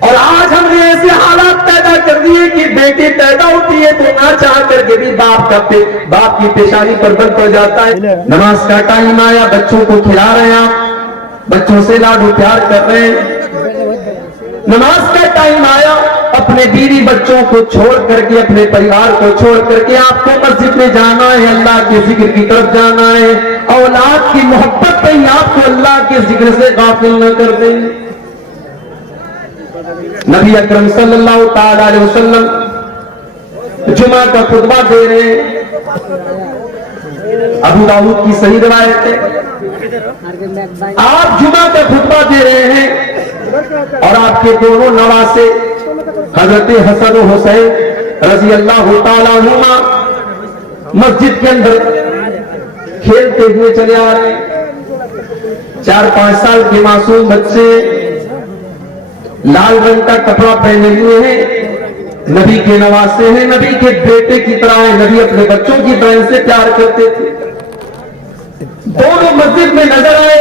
اور آج ہم نے ایسے حالات پیدا کر دیے کہ بیٹی پیدا ہوتی ہے تو نہ چاہ کر کے بھی باپ کی پیشانی پر بند پڑ جاتا ہے. نماز کا ٹائم آیا, بچوں کو کھلا رہے ہیں آپ, بچوں سے لاڈو پیار کر رہے ہیں. نماز کا ٹائم آیا, اپنے بیوی بچوں کو چھوڑ کر کے, اپنے پریوار کو چھوڑ کر کے آپ کو مسجد میں جانا ہے, اللہ کے ذکر کی طرف جانا ہے. اولاد کی محبت پہ ہی آپ کو اللہ کے ذکر سے غافل نہ کر دیں. نبی اکرم صلی اللہ تعالی علیہ وسلم جمعہ کا خطبہ دے رہے ہیں. ابو داؤد کی صحیح روایت ہے, آپ جمعہ کا خطبہ دے رہے ہیں اور آپ کے دونوں نواسے حضرت حسن و حسین رضی اللہ تعالیٰ عنہما مسجد کے اندر کھیلتے ہوئے چلے آ رہے ہیں. 4-5 سال کے معصوم بچے لال رنگ کا کپڑا پہنے ہوئے ہیں, نبی کے نواسے ہیں, نبی کے بیٹے کی طرح ہیں, نبی اپنے بچوں کی طرح ان سے پیار کرتے تھے. دونوں مسجد میں نظر آئے.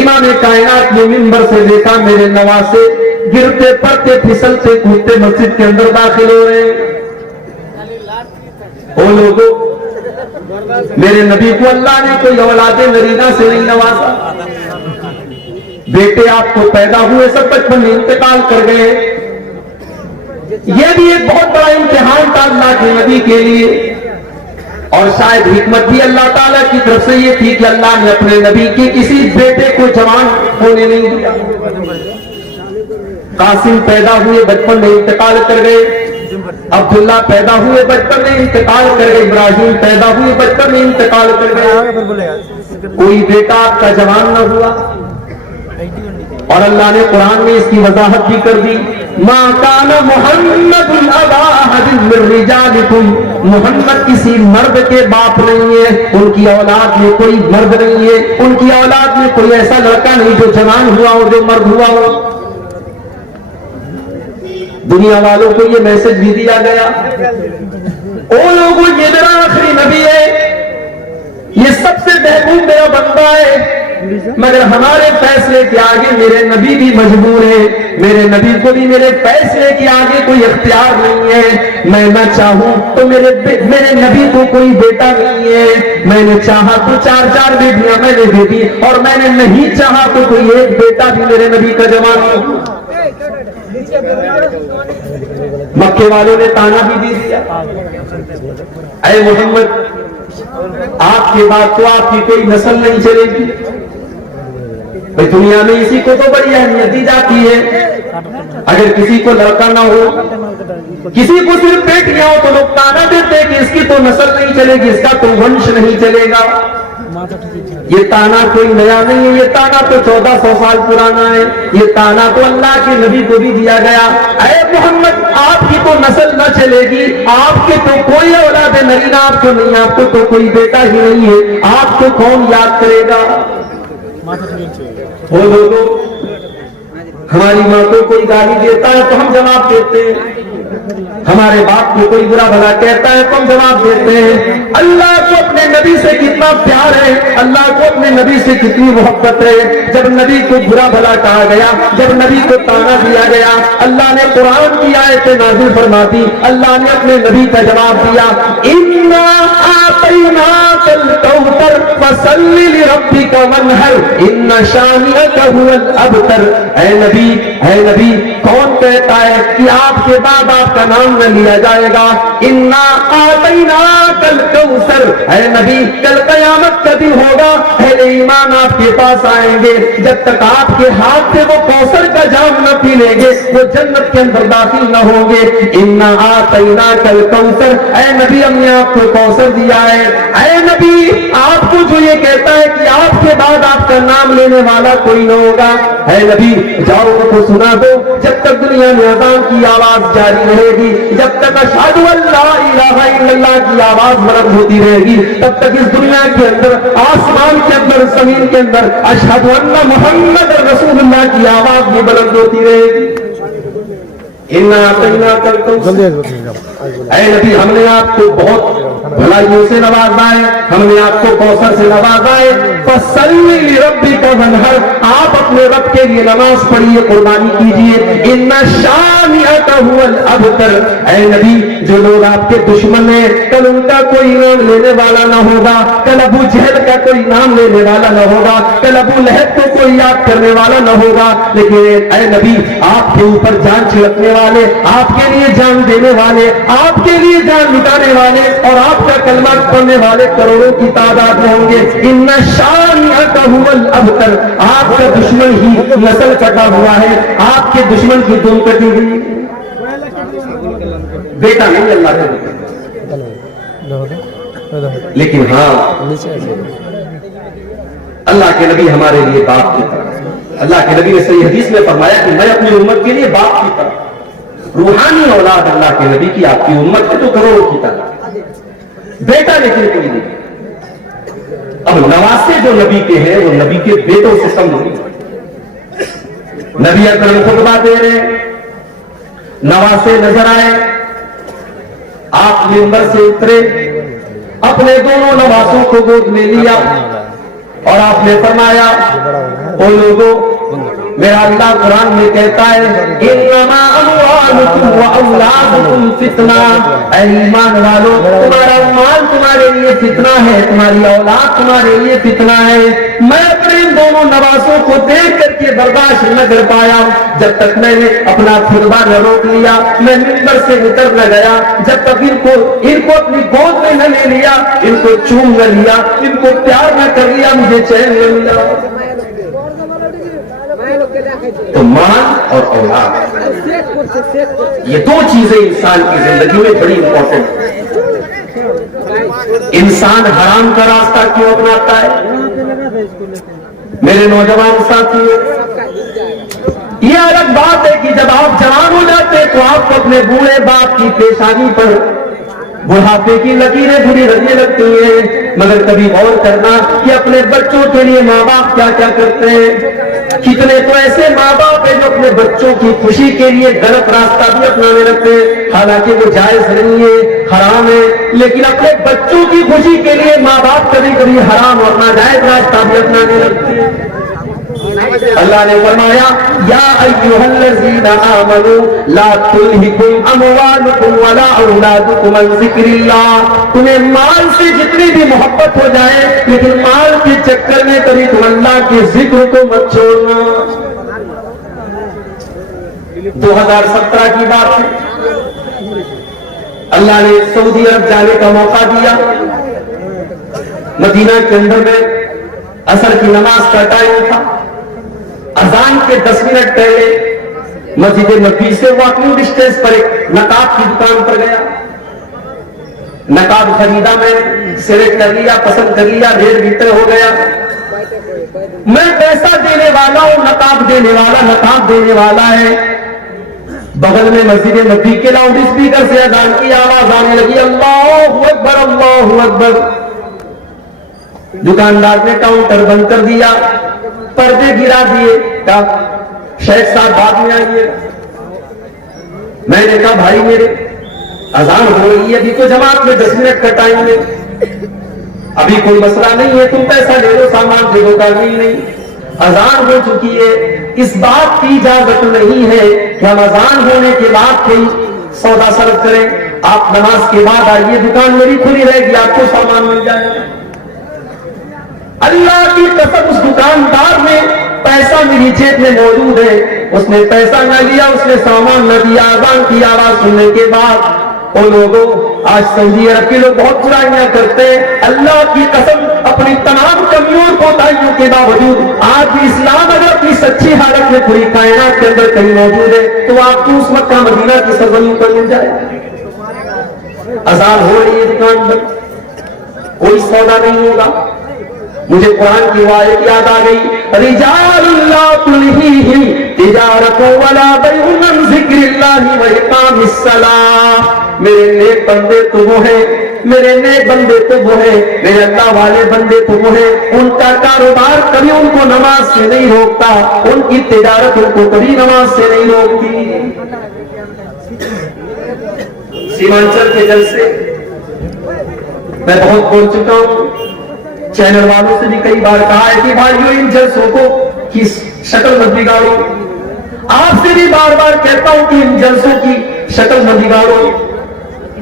امام کائنات نے منبر سے دیکھا میرے نواسے گرتے پڑتے پھسلتے کودتے مسجد کے اندر داخل ہو رہے ہیں. او لوگوں, میرے نبی کو اللہ نے کوئی اولاد نرینہ سے نہیں نوازا. بیٹے آپ کو پیدا ہوئے سب بچپن میں انتقال کر گئے. یہ بھی ایک بہت بڑا امتحان تھا اللہ کے نبی کے لیے, اور شاید حکمت بھی اللہ تعالیٰ کی طرف سے یہ تھی کہ اللہ نے اپنے نبی کے کسی بیٹے کو جوان ہونے نہیں دیا. قاسم پیدا ہوئے بچپن میں انتقال کر گئے, عبداللہ پیدا ہوئے بچپن میں انتقال کر گئے, ابراہیم پیدا ہوئے بچپن میں انتقال کر گئے. کوئی بیٹا آپ کا جوان نہ ہوا. اور اللہ نے قرآن میں اس کی وضاحت بھی کر دی, ما کان محمد ابا احد من رجالکم, محمد کسی مرد کے باپ نہیں ہے, ان کی اولاد میں کوئی مرد نہیں ہے, ان کی اولاد میں کوئی ایسا لڑکا نہیں جو جوان ہوا ہو, جو مرد ہوا ہو. دنیا والوں کو یہ میسج بھی دیا گیا, او لوگوں یہ میرا آخری نبی ہے, یہ سب سے محبوب میرا بندہ ہے, مگر ہمارے فیصلے کے آگے میرے نبی بھی مجبور ہے, میرے نبی کو بھی میرے فیصلے کے آگے کوئی اختیار نہیں ہے. میں نہ چاہوں تو میرے نبی کو کوئی بیٹا نہیں ہے, میں نے چاہا تو 4 بیٹیاں میں نے دے دی, اور میں نے نہیں چاہا تو کوئی ایک بیٹا بھی میرے نبی کا جوان ہو. مکے والوں نے تانا بھی دے دیا, اے محمد آپ کے بعد تو آپ کی کوئی نسل نہیں چلے گی. دنیا میں اسی کو تو بڑی اہمیت دی جاتی ہے. اگر کسی کو لڑکا نہ ہو, کسی کو صرف بیٹیاں ہو, تو لوگ تانا دیتے کہ اس کی تو نسل نہیں چلے گی, اس کا تو ونش نہیں چلے گا. یہ تانا کوئی نیا نہیں ہے, یہ تانا تو 1400 سال پرانا ہے. یہ تانا تو اللہ کے نبی کو بھی دیا گیا, اے محمد آپ کی تو نسل نہ چلے گی, آپ کے تو کوئی اولاد نرینہ آپ کو نہیں, آپ کو تو کوئی بیٹا ہی نہیں ہے, آپ کو کون یاد کرے گا. وہ لوگوں, ہماری ماں کو کوئی گالی دیتا ہے تو ہم جواب دیتے ہیں, ہمارے باپ کو کوئی برا بھلا کہتا ہے تو ہم جواب دیتے ہیں. اللہ کو اپنے نبی سے کتنا پیار ہے, اللہ کو اپنے نبی سے کتنی محبت ہے. جب نبی کو برا بھلا کہا گیا, جب نبی کو تانا دیا گیا, اللہ نے قرآن کی آیت نازل فرما دی, اللہ نے اپنے نبی کا جواب دیا, اِنَّا أَعْطَيْنَاكَ الْكَوْثَرَ فَصَلِّ لِرَبِّكَ وَانْحَرْ إِنَّ شَانِئَكَ هُوَ الْأَبْتَرُ. اے نبی کون کہتا ہے کہ آپ کے بعد آپ کا نام نہ لیا جائے گا؟ اِنَّا أَعْطَيْنَاكَ الْكَوْثَرَ. اے نبی کل قیامت کا دن ہوگا, اہل ایمان آپ کے پاس آئیں گے, جب تک آپ کے ہاتھ سے وہ کوثر کا جام نہ پی لیں گے وہ جنت کے اندر داخل نہ ہوں گے. اِنَّا أَعْطَيْنَاكَ الْكَوْثَرَ. اے نبی ہم نے آپ کو کوثر دیا ہے. اے نبی آپ کو جو یہ کہتا ہے کہ آپ کے بعد آپ کا نام لینے والا کوئی نہ ہوگا, اے نبی جاؤ ان کو سنا دو, جب تک دنیا میں اذان کی آواز جاری رہے گی, جب تک اشہد ان لا الہ الا اللہ کی آواز بلند ہوتی رہے گی, تب تک اس دنیا کے اندر, آسمان کے اندر, زمین کے اندر اشہد ان محمد رسول اللہ کی آواز بھی بلند ہوتی رہے گی. اے نبی ہم نے آپ کو بہت بھلائیوں سے نوازا ہے, ہم نے آپ کو کوثر سے نوازا ہے. فَصَلِّ لِرَبِّكَ وَانْحَرْ. آپ اپنے رب کے لیے نماز پڑھیے, قربانی کیجیے. ان هو الابتر، اے نبی جو لوگ آپ کے دشمن ہیں کل ان کا کوئی نام لینے والا نہ ہوگا، کل ابو جہل کا کوئی نام لینے والا نہ ہوگا، کل ابو لہب کو کوئی یاد کرنے والا نہ ہوگا، لیکن اے نبی آپ کے اوپر جان چھڑکنے والے، آپ کے لیے جان دینے والے، آپ کے لیے جان لٹانے والے اور آپ کا کلمہ پڑھنے والے کروڑوں کی تعداد میں ہوں گے۔ ان شانئک هو الابتر، آپ کا دشمن ہی نسل کٹا ہوا ہے، آپ کے دشمن کی دم کٹی ہوئی، بیٹا نہیں اللہ کا، لیکن ہاں اللہ کے نبی ہمارے لیے باپ کی طرح، اللہ کے نبی نے صحیح حدیث میں فرمایا کہ میں اپنی امت کے لیے باپ کی طرح، روحانی اولاد اللہ کے نبی کی آپ کی امت ہے تو کروڑوں کی طرح، بیٹا لیکن کوئی نہیں۔ اب نواسے جو نبی کے ہیں وہ نبی کے بیٹوں سے کم نہیں، نبی اکرم خطبہ دے رہے، نواسے نظر آئے، آپ منبر سے اترے، اپنے دونوں نواسوں کو گود میں لیا اور آپ نے فرمایا او لوگوں، میرا اللہ قرآن میں کہتا ہے انما اموالکم واولادکم فتنہ، اے ایمان والو تمہارا مال تمہارے لیے فتنہ ہے، تمہاری اولاد تمہارے لیے فتنہ ہے۔ میں اپنے ان دونوں نواسوں کو دیکھ کر کے برداشت نہ کر پایا، جب تک میں نے اپنا خطبہ نہ روک لیا، میں منبر سے اتر نہ گیا، جب تک ان کو اپنی گود میں نہ لے لیا، ان کو چوم نہ لیا، ان کو پیار نہ کر لیا، مجھے چین نہ ملا۔ تو مال اور اولاد یہ دو چیزیں انسان کی زندگی میں بڑی امپورٹنٹ ہیں۔ انسان حرام کا راستہ کیوں اپناتا ہے؟ میرے نوجوان ساتھی، یہ الگ بات ہے کہ جب آپ جوان ہو جاتے تو آپ کو اپنے بوڑھے باپ کی پیشانی پر بڑھاپے کی لکیریں بری لگنے لگتی ہیں، مگر کبھی غور کرنا کہ اپنے بچوں کے لیے ماں باپ کیا کیا کرتے ہیں۔ کتنے تو ایسے ماں باپ ہیں جو اپنے بچوں کی خوشی کے لیے غلط راستہ بھی اپنانے لگتے ہیں، حالانکہ وہ جائز نہیں ہے، حرام ہے، لیکن اپنے بچوں کی خوشی کے لیے ماں باپ کبھی کبھی حرام اور ناجائز راستہ بھی اپنانے لگتے ہیں۔ اللہ نے فرمایا یا ایھا الذین آمنوا لا تلھکم اموالکم ولا اولادکم عن ذکر اللہ، تمہیں مال سے جتنی بھی محبت ہو جائے لیکن مال کے چکر میں کبھی تم اللہ کے ذکر کو مت چھوڑنا۔ 2017 کی بات ہے، اللہ نے سعودی عرب جانے کا موقع دیا، مدینہ کے اندر میں عصر کی نماز کا ٹائم تھا، اذان کے 10 منٹ پہلے مسجد نبوی سے واکنگ ڈسٹینس پر ایک نقاب کی دکان پر گیا، نقاب خریدا، میں سلیکٹ کر لیا، پسند کر لیا، ریٹ بھی طے ہو گیا، میں پیسہ دینے والا ہوں، نقاب دینے والا نقاب دینے والا ہے۔ بغل میں مسجد نبوی کے لاؤڈ اسپیکر سے اذان کی آواز آنے لگی، اللہ اکبر اللہ اکبر۔ دکاندار نے کاؤنٹر بند کر دیا، پردے گرا دیے، کہا شیخ صاحب بعد میں آئیے۔ میں نے کہا بھائی میرے اذان ہو رہی ہے، ابھی تو جماعت میں 10 منٹ کا ٹائم ہے، ابھی کوئی مسئلہ نہیں ہے، تم پیسہ لے لو، سامان دے دو، کاغذ نہیں، اذان ہو چکی ہے، اس بات کی اجازت نہیں ہے کہ ہم اذان ہونے کے بعد کوئی سودا سرد کریں، آپ نماز کے بعد آئیے، دکان میری کھلی رہے گی، آپ کو سامان مل جائے گا۔ اللہ کی قسم اس دکاندار نے پیسہ میری جیب میں موجود ہے، اس نے پیسہ نہ لیا، اس نے سامان نہ دیا۔ اذان کی آواز سننے کے بعد او لوگوں، آج سعودی عرب کے لوگ بہت برائیاں کرتے ہیں، اللہ کی قسم اپنی تمام کمیوں اور کوتاہیوں کے باوجود آج بھی اسلام اگر اپنی سچی حالت میں پوری کائنات کے اندر کہیں موجود ہے تو آپ کو اس مکہ مدینہ کی سرزمین پر مل جائے۔ اذان ہو رہی ہے، دکان پر کوئی سودا نہیں ہوگا۔ مجھے قرآن کی آیت یاد آ گئی، رجال لا تلہیہم تجارت ولا بیع عن ذکر اللہ واقام الصلاۃ۔ میرے نیک بندے تو وہ ہیں، میرے نیک بندے تو وہ ہیں، میرے اللہ والے بندے تو وہ ہیں، ان کا کاروبار کبھی ان کو نماز سے نہیں روکتا، ان کی تجارت ان کو کبھی نماز سے نہیں روکتی۔ سیمانچل کے جلسے میں بہت بول چکا ہوں، چینل والوں سے بھی کئی بار کہا ہے کہ بھائیو ان جلسوں کو کی شکل مت بگاڑو، آپ سے بھی بار بار کہتا ہوں کہ ان جلسوں کی شکل نہ بگاڑو.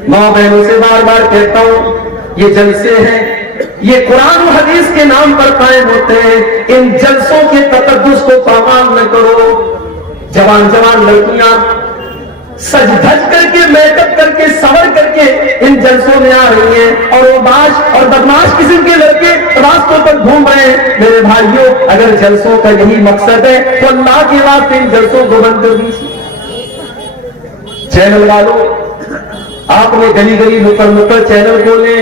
ماں بہنوں سے بار بار کہتا ہوں یہ جلسے ہیں یہ قرآن و حدیث کے نام پر قائم ہوتے ہیں. ان جلسوں کے تقدس کو پامال نہ کرو. جوان جوان لڑکیاں سج دھج کر کے میک اپ کر کے سور کر کے ان جلسوں میں آ رہی ہیں اور وہ باش اور بدماش قسم کے لڑکے راستوں پر گھوم رہے ہیں. میرے بھائیوں اگر جلسوں کا یہی مقصد ہے تو اللہ کے واسطے ان جلسوں کو بند کر دیجیے. چینل والوں آپ نے گلی گلی نکڑ چینل کھولے.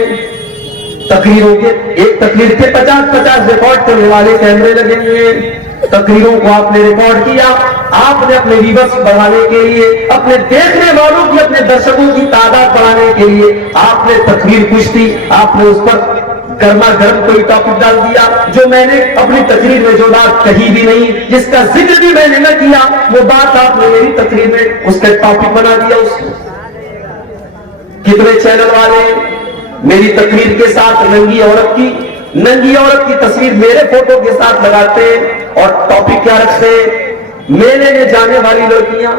تقریروں کے ایک تقریر کے 50 ریکارڈ کرنے والے کیمرے لگے ہوئے ہیں. تقریروں کو آپ نے ریکارڈ کیا. آپ نے اپنے ویورز بڑھانے کے لیے اپنے دیکھنے والوں کی اپنے درشکوں کی تعداد بڑھانے کے لیے آپ نے تقریر کچھ دی. آپ نے اس پر گرما گرم کوئی ٹاپک ڈال دیا جو میں نے اپنی تقریر میں جو بات کہی بھی نہیں جس کا ذکر بھی میں نے نہ کیا وہ بات آپ نے میری تقریر میں اس کا ٹاپک بنا دیا. اس کو کتنے چینل والے میری تقریر کے ساتھ ننگی عورت کی تصویر میرے فوٹو کے ساتھ لگاتے اور ٹاپک کیا رکھتے میلے میں جانے والی لڑکیاں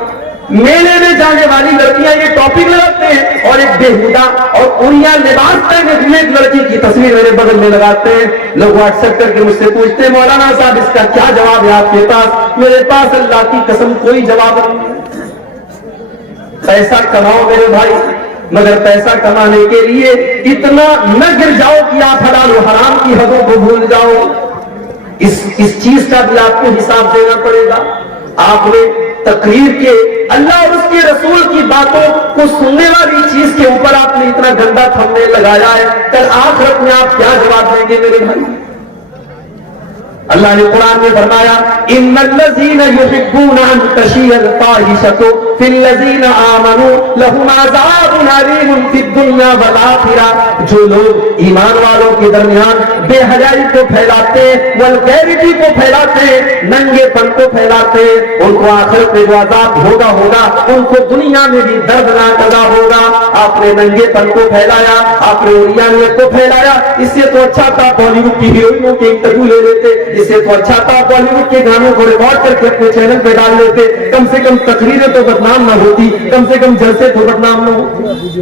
یہ ٹاپک لگاتے ہیں اور ایک بےہودہ اور اڑیا لباس پہنے ہوئے ایک لڑکی کی تصویر میرے بغل میں لگاتے ہیں. لوگ واٹس ایپ کر کے مجھ سے پوچھتے ہیں مولانا صاحب اس کا کیا جواب ہے آپ کے پاس؟ میرے پاس اللہ کی قسم کوئی جواب نہیں. پیسہ کماؤ میرے بھائی مگر پیسہ کمانے کے لیے اتنا نہ گر جاؤ کہ آپ حلال و حرام کی حدوں کو بھول جاؤ. اس چیز کا بھی آپ کو حساب دینا پڑے گا. آپ نے تقریر کے اللہ اور اس کے رسول کی باتوں کو سننے والی چیز کے اوپر آپ نے اتنا گندا تھمنے لگایا ہے. کل آخرت میں آپ کیا جواب دیں گے میرے بھائی؟ اللہ نے قرآن میں فرمایا ان الذین یحبون ان تشیع الفاحشۃ فی الذین آمنوا لهم عذاب علیم فی الدنیا والآخرہ. جو لوگ ایمان والوں کے درمیان بے حیائی کو پھیلاتے والغیرتی کو پھیلاتے ننگے پن کو پھیلاتے ان کو آخرت میں جو عذاب ہوگا ان کو دنیا میں بھی دردناک عذاب ہوگا. آپ نے ننگے پن کو پھیلایا, آپ نے عریانیت کو پھیلایا. اس سے تو اچھا تھا بالی ووڈ کی ہیروئنوں کے انٹرویو لے لیتے. اس سے تو اچھا تھا بالی ووڈ کے گانوں کو ریکارڈ کر کے اپنے چینل پہ ڈال لیتے. کم سے کم تقریریں تو بدنام نہ ہوتی, کم سے کم جلسے تو بدنام نہ ہوتی.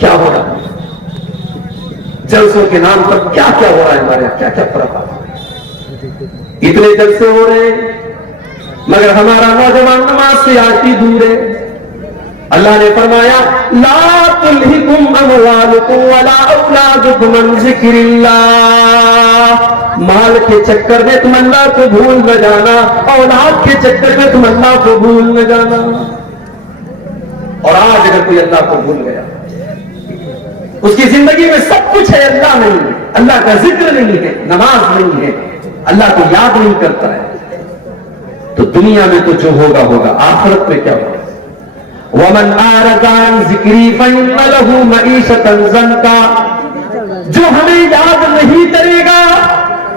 کیا ہو رہا ہے جلسوں کے نام پر؟ کیا کیا ہو رہا ہے ہمارے یہاں؟ کیا فرق ہے؟ اتنے جلسے ہو رہے ہیں مگر ہمارا نوجوان نماز سے آتی دور ہے. اللہ نے فرمایا لا تلہکم اموالکم ولا اولادکم عن ذکر اللہ. مال کے چکر میں تم اللہ کو بھول نہ جانا, اولاد کے چکر میں تم اللہ کو بھول نہ جانا. اور آج اگر کوئی اللہ کو بھول گیا اس کی زندگی میں سب کچھ ہے, اللہ نہیں ہے, اللہ کا ذکر نہیں ہے, نماز نہیں ہے, اللہ کو یاد نہیں کرتا ہے, تو دنیا میں تو جو ہوگا آخرت میں کیا ہوگا؟ وَمَنْ أَعْرَضَ عَنْ ذِكْرِي فَإِنَّ لَهُ مَعِيشَةً ضَنْكًا. جو ہمیں یاد نہیں کرے گا,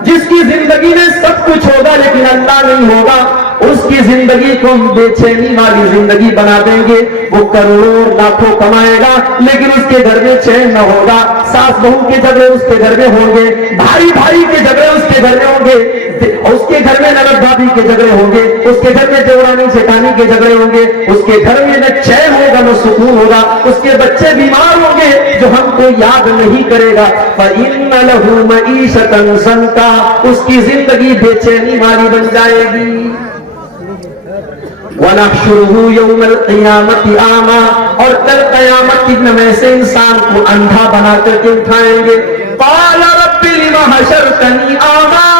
جس کی زندگی میں سب کچھ ہوگا لیکن اللہ نہیں ہوگا, اس کی زندگی کو ہم بے چینی والی زندگی بنا دیں گے. وہ کروڑوں لاکھوں کمائے گا لیکن اس کے گھر میں چین نہ ہوگا. ساس بہو کے جھگڑے اس کے گھر میں ہوں گے, بھائی کے جھگڑے اس کے گھر میں ہوں گے, اس کے گھر میں نند بھابھی کے جھگڑے ہوں گے, اس کے گھر میں دیورانی جیٹھانی کے جھگڑے ہوں گے, اس کے گھر میں نہ چین ہوگا نہ سکون ہوگا, اس کے بچے بیمار ہوں گے جو ہم کو یاد نہیں کرے گا. فَإِنَّ لَهُ مَعِيشَةً ضَنْكًا. اس کی زندگی بے چینی والی بن جائے گی. وَنَحْشُرُهُ يَوْمَ الْقِيَامَةِ أَعْمَىٰ. اور کل قیامت کے دن میں سے انسان کو اندھا بنا کر کے اٹھائیں گے. قَالَ رَبِّ لِمَ حَشَرْتَنِي أَعْمَىٰ.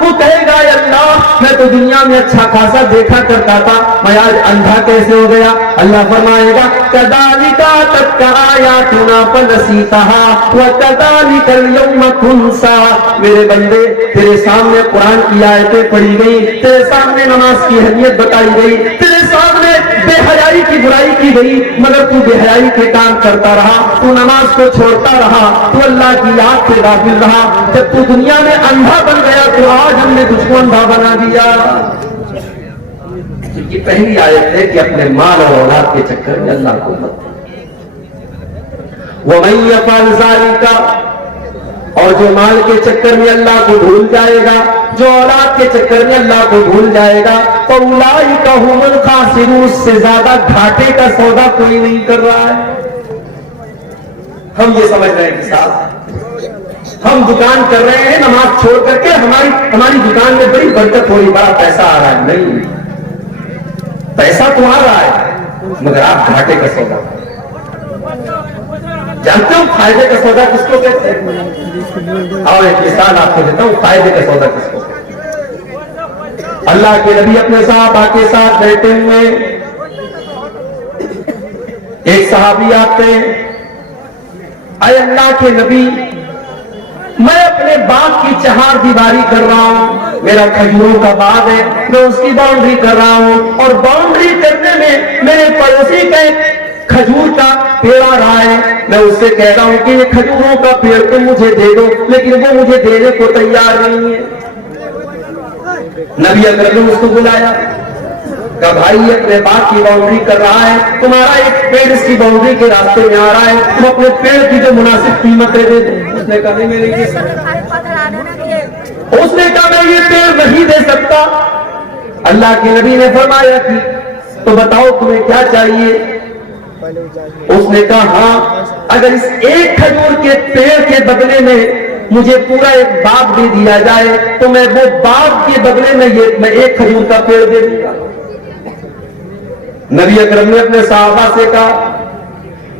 وہ کہے گا اے اللہ میں تو دنیا میں اچھا خاصا دیکھا کرتا تھا, میں آج اندھا کیسے ہو گیا؟ اللہ فرمائے گا كَذَلِكَ أَتَتْكَ آيَاتُنَا فَنَسِيتَهَا وَكَذَلِكَ الْيَوْمَ تُنسَىٰ. میرے بندے تیرے سامنے قرآن کی آیتیں پڑھی گئی, تیرے سامنے نماز کی اہمیت بتائی گئی, تیرے سامنے بے حیائی کی برائی کی گئی, مگر تو بے حیائی کے کام کرتا رہا, تو نماز کو چھوڑتا رہا, تو اللہ کی یاد سے غافل رہا. جب تو دنیا میں اندھا بن گیا تو آج ہم نے تجھ کو اندھا بنا دیا. یہ پہلی آیت ہے کہ اپنے مال اور اولاد کے چکر میں اللہ کو مت. وَمَن يَفْعَلْ ذَلِكَ. اور جو مال کے چکر میں اللہ کو بھول جائے گا, جو اولاد کے چکر میں اللہ کو بھول جائے گا تو اولئک هم الخاسرون، اس سے زیادہ گھاٹے کا سودا کوئی نہیں کر رہا ہے۔ ہم یہ سمجھ رہے ہیں کہ صاحب ہم دکان کر رہے ہیں نماز چھوڑ کر کے، ہماری دکان میں بڑی برکت ہو رہی، بڑا پیسہ آ رہا ہے۔ نہیں، پیسہ تو آ رہا ہے مگر آپ گھاٹے کا سودا جانتے ہو؟ فائدے کا سودا کس کو کہتے ہیں؟ اور ایک مثال آپ کو دیتا ہوں فائدے کا سودا کس کو کہتے ہیں۔ اللہ کے نبی اپنے صحابہ کے ساتھ بیٹھے ہوئے، ایک صحابی آتے ہیں، اے اللہ کے نبی میں اپنے باغ کی چہار دیواری کر رہا ہوں، میرا کھجوروں کا باغ ہے، میں اس کی باؤنڈری کر رہا ہوں، اور باؤنڈری کرنے میں میرے پڑوسی کا کھجور کا پیڑ آ رہا ہے، میں اس سے کہہ رہا ہوں کہ یہ کھجوروں کا پیڑ تم مجھے دے دو، لیکن وہ مجھے دینے کو تیار نہیں ہے۔ نبی اکرم نے اس کو بلایا، کہا بھائی اپنے باغ کی باؤنڈری کر رہا ہے، تمہارا ایک پیڑ اس کی باؤنڈری کے راستے میں آ رہا ہے، تم اپنے پیڑ کی جو مناسب قیمت دے دے۔ اس نے کہا نہیں میں نہیں دے سکتا، اس نے کہا میں یہ پیڑ نہیں دے سکتا۔ اللہ کے نبی نے فرمایا کہ تو بتاؤ تمہیں کیا چاہیے؟ اس نے کہا ہاں اگر اس ایک کھجور کے پیڑ کے بدلے میں مجھے پورا ایک باغ دے دیا جائے تو میں وہ باغ کے بدلے میں ایک کھجور کا پیڑ دے دوں گا۔ نبی اکرم نے اپنے صحابہ سے کہا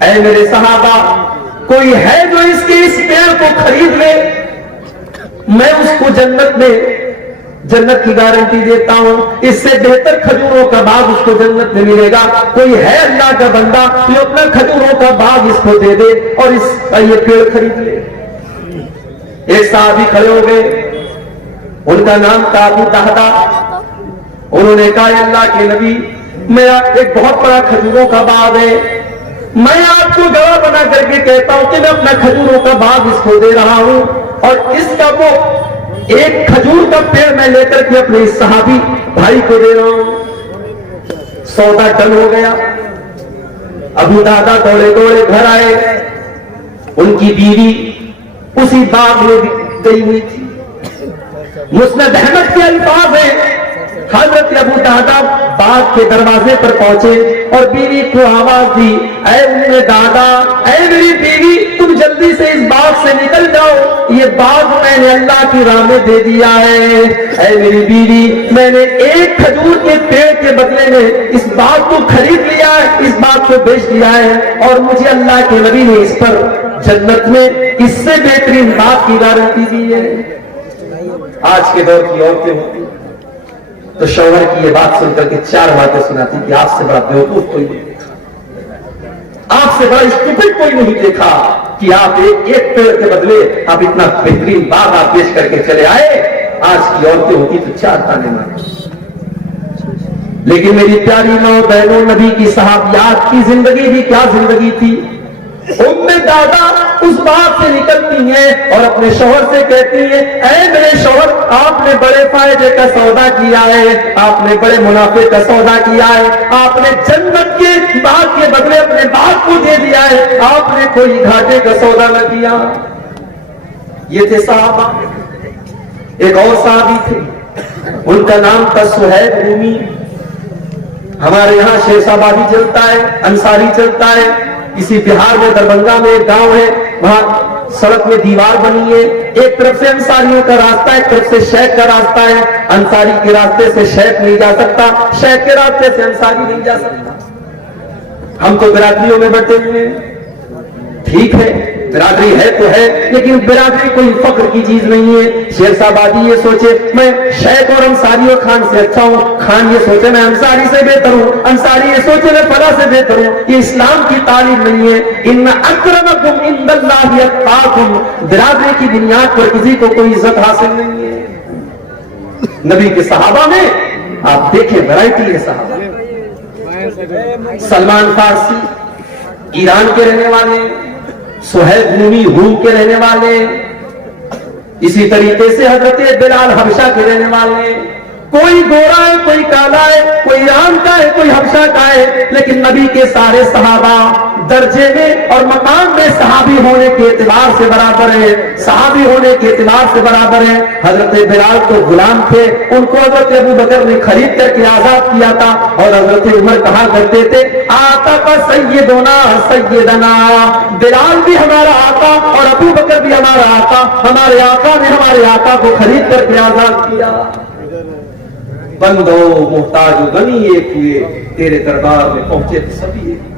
اے میرے صحابہ کوئی ہے جو اس پیڑ کو خرید لے، میں اس کو جنت کی گارنٹی دیتا ہوں، اس سے بہتر کھجوروں کا باغ اس کو جنت میں ملے گا۔ کوئی ہے اللہ کا بندہ جو اپنا کھجوروں کا باغ اس کو دے دے اور اس کا یہ پیڑ خرید لے؟ ایک صحابی کھڑے ہو گئے، ان کا نام تھا ابو دہدا، انہوں نے کہا اللہ کے نبی میرا ایک بہت بڑا کھجوروں کا باغ ہے، میں آپ کو گواہ بنا کر کے کہتا ہوں کہ میں اپنا کھجوروں کا باغ اس کو دے رہا ہوں، اور اس کا وہ ایک کھجور کا پیڑ میں لے کر کے اپنے صحابی بھائی کو دے رہا ہوں۔ سودا ڈن ہو گیا، ابو دادا دوڑے دوڑے گھر آئے، ان کی بیوی اسی باغ میں گئی ہوئی تھی۔ مسند احمد کے الفاظ ہیں، حضرت ابو دادا باغ کے دروازے پر پہنچے اور بیوی کو آواز دی اے ام دادا، اے میری بیوی تم جلدی سے اس باغ سے نکل جاؤ، یہ باغ میں نے اللہ کی راہ میں دے دیا ہے۔ اے میری بیوی میں نے ایک کھجور کے پیڑ کے بدلے میں اس باغ کو خرید لیا ہے، اس باغ کو بیچ دیا ہے، اور مجھے اللہ کے نبی نے اس پر جنت میں اس سے بہترین باغ کی گارنٹی دی ہے۔ آج کے دور کی عورتیں ہوتی تو شوہر کی یہ بات سن کر کے چار باتیں سناتی کہ آپ سے بڑا بیوقوف کوئی نہیں دیکھا، آپ سے بڑا اسٹوپڈ کوئی نہیں دیکھا کہ آپ ایک پیڑ کے بدلے آپ اتنا بہترین باغ آپ پیش کر کے چلے آئے۔ آج کی عورتیں ہوتی تو چار تانے مارے۔ لیکن میری پیاری ماں بہنوں، نبی کی صحابیات کی زندگی بھی کیا زندگی تھی۔ ام دادا اس باغ سے نکلتی ہیں اور اپنے شوہر سے کہتی ہیں اے میرے شوہر آپ نے بڑے فائدے کا سودا کیا ہے، آپ نے بڑے منافع کا سودا کیا ہے، آپ نے جنت کے باغ کے بدلے اپنے باغ کو دے دیا ہے، آپ نے کوئی گھاٹے کا سودا نہ کیا۔ یہ تھے صحابہ۔ ایک اور صحابی تھے، ان کا نام تھا سہیب رومی۔ ہمارے یہاں شیر آبادی چلتا ہے، انصاری چلتا ہے، اسی بہار میں دربھنگا میں ایک گاؤں ہے، وہاں سڑک میں دیوار بنی ہے، ایک طرف سے انصاریوں کا راستہ ہے، ایک طرف سے شیخ کا راستہ ہے۔ انصاری کے راستے سے شیخ نہیں جا سکتا، شیخ کے راستے سے انصاری نہیں جا سکتا۔ ہم تو برادریوں میں بٹے ہوئے ہیں، ٹھیک ہے برادری ہے تو ہے، لیکن برادری کوئی فخر کی چیز نہیں ہے۔ شیر صاحب آدھی یہ سوچے میں شیخ اور انصاری اور خان سے اچھا ہوں، خان یہ سوچے میں انصاری سے بہتر ہوں، انصاری یہ سوچے میں فلاں سے بہتر ہوں۔ یہ اسلام کی تعلیم نہیں ہے۔ ان اکرمکم عند اللہ اتقاکم، برادری کی بنیاد پر کسی کو کوئی عزت حاصل نہیں ہے۔ نبی کے صحابہ میں آپ دیکھیں ورائٹی ہے صحابہ۔ سلمان فارسی ایران کے رہنے والے، سہیب رومی روم کے رہنے والے، اسی طریقے سے حضرت بلال حبشہ کے رہنے والے۔ کوئی گورا ہے، کوئی کالا ہے، کوئی ایران کا ہے، کوئی حبشہ کا ہے، لیکن نبی کے سارے صحابہ درجے میں اور مقام میں صحابی ہونے کے اعتبار سے برابر ہے، صحابی ہونے کے اعتبار سے برابر ہے۔ حضرت بلال تو غلام تھے، ان کو حضرت ابو بکر نے خرید کر کے آزاد کیا تھا، اور حضرت عمر کہا کرتے تھے آقا کا سیدنا سیدنا، بلال بھی ہمارا آقا اور ابو بکر بھی ہمارا آقا، ہمارے آقا نے ہمارے آقا کو خرید کر کے آزاد کیا۔ بندو محتاج و غنی ایک ہوئے، تیرے دربار میں پہنچے تو سبھی ایک۔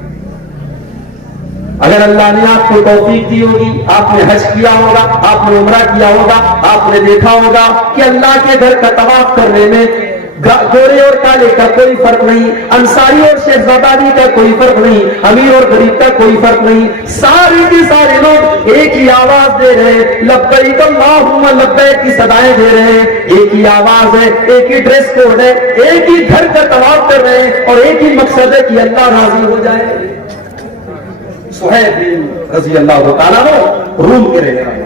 اگر اللہ نے آپ کو توفیق دی ہوگی، آپ نے حج کیا ہوگا، آپ نے عمرہ کیا ہوگا، آپ نے دیکھا ہوگا کہ اللہ کے گھر کا طواف کرنے میں گورے اور کالے کا کوئی فرق نہیں، انصاری اور شہزادی کا کوئی فرق نہیں، امیر اور غریب کا کوئی فرق نہیں، سارے کے سارے لوگ ایک ہی آواز دے رہے ہیں، لبیک اللہم لبیک کی صدائیں دے رہے ہیں، ایک ہی آواز ہے، ایک ہی ڈریس کوڈ ہے، ایک ہی گھر کا طواف کر رہے ہیں، اور ایک ہی مقصد ہے کہ اللہ راضی ہو جائے۔ صہیب رضی اللہ تعالیٰ روم کے رہنے والے،